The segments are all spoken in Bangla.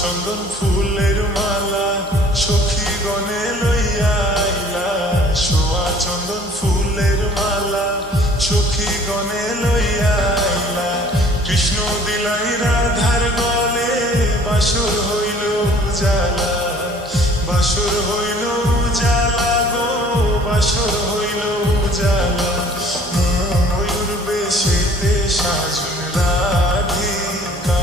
চন্দন ফুলের মালা সখী গনে লইয়া আইলা, সোয়া চন্দন ফুলের মালা সখী গনে লইয়া আইলা। কৃষ্ণ দিলাই রাধার গলে, বাসর হইল উজালা, বাসর হইল উজালা গো, বাসর হইল উজালা। ময়ূর বেশেতে সাজুন রাধিকা,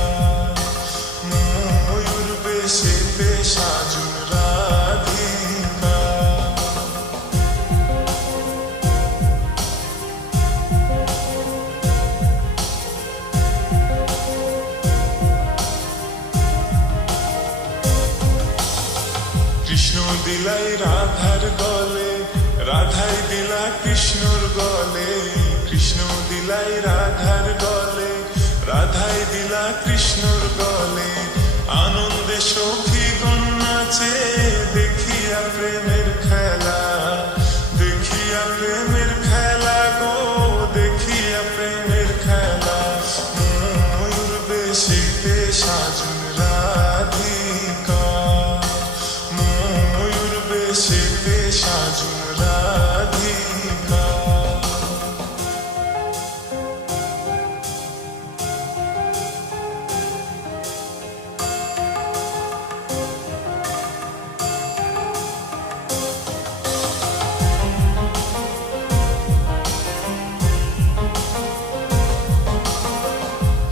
ময়ূর বেশেতে সাজুন রাধিকা। কৃষ্ণ দিলাই রাধার গলে, রাধাই দিলা কৃষ্ণর গলে, কৃষ্ণ দিলাই রাধার গলে, রাধাই দিলা কৃষ্ণর গলে। আনন্দে সখীগণ নাচে দেখিয়া প্রেমের খেলা, দেখিয়া প্রেমের খেলা গো, দেখিয়া প্রেমের খেলা। ময়ূর বেশেতে সাজুন রাধিকা, ময়ূর বেশেতে সাজুন রাধিকা।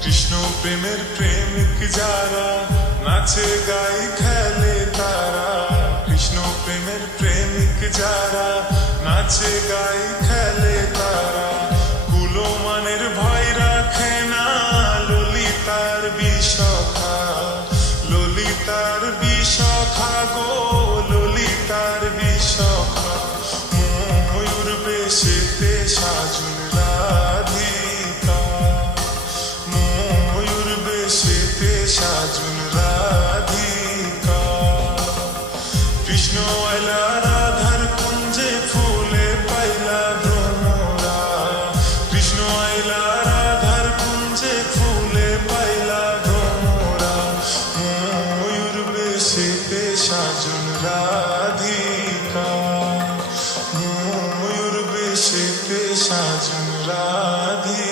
কৃষ্ণ প্রেমের প্রেমিক যারা, নাচে গাই খেলে তারা। কৃষ্ণ প্রেমের প্রেমিক যারা, নাচে গাই খেলে তারা। কুলমানের ভয় রাখে না ললিতার বিষখা, ললিতার বিষখা গো, ললিতার বিষখা। ময়ূর বেশেতে সাজুন রাধিকা, ময়ূর বেশেতে সাজুন রাধিকা। কৃষ্ণ আইলা রাধার কুঞ্জে, ফুলে পাইলা ভ্রমরা। কৃষ্ণ আইলা রাধার কুঞ্জে, ফুলে পাইলা ভ্রমরা। ময়ূর বেশেতে সাজুন রাধিকা, ময়ূর বেশেতে সাজুন রাধিকা।